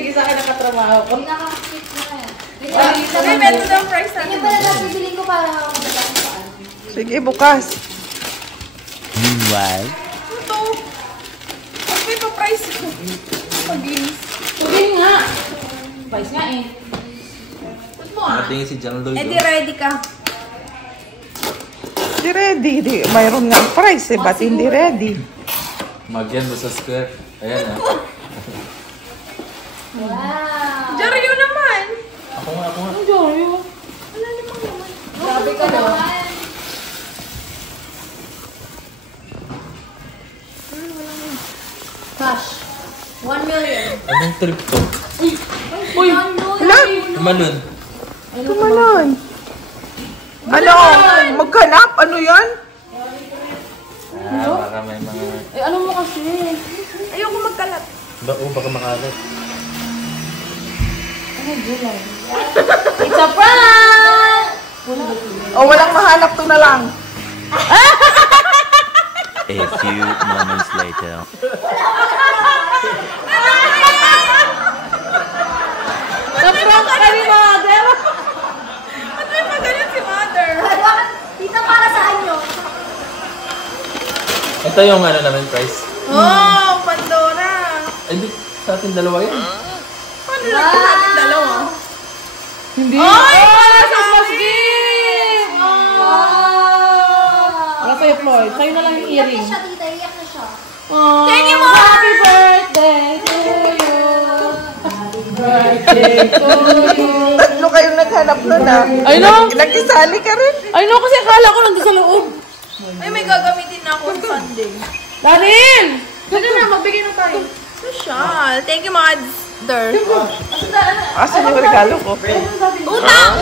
binibigay sa akin ng katrabaho ko. Pinaka-cute na yan. Sabi, meron daw price natin. Yung pala napipiling ko para makapagdating sa ano. Sige, bukas. Meanwhile. Ito. Ang may pa-price ko. Pag-inis. Tugin nga. Price nga eh. Ba't mo ah? Nakatingin si John Lloyd. Eh, di ready ka. Di ready. Mayroon nga ang price eh. Ba't hindi ready? Magyan mo sa square. Ayan ah. Wow! Jaryo naman. Ako nga. Ang Jorio. Wala namang naman. Grabe ka na. Cash. 1 million. Anong trip to? Uy! Wala. Tumalon. Tumalon. Ano? Maghanap? Ano yan? Baka may mga... Eh, ano mo kasi? Ayoko magkalat. Baka makalat. Ano, July? It's a prank! O, walang mahanap to na lang. A few moments later. Na-prank ka ni Mother! Ba't may magalit si Mother? Tita, para saan yun? Ito yung ano namin price. Oh, Pandora. Eh, di, sa atin dalawa yan. Paano lang sa ating dalawa? Hindi. Ay! Para sa gift! Para sa'yo, Floyd. Sa'yo na lang yung Iyak earring. na siya, tita. Iyak na siya. Thank you, Mom! Happy birthday to you! Happy birthday to you! Tatlo kayong naghanap nun ah. Ay, no? Nagkisali ka rin. Ay, no, kasi akala ko nandun sa loob. Ay, may gagamitin na ako on Sunday. Daryl! Dito na, magbigay na tayo. Social. Thank you, Mother. Asan yung regalo ko? Utang!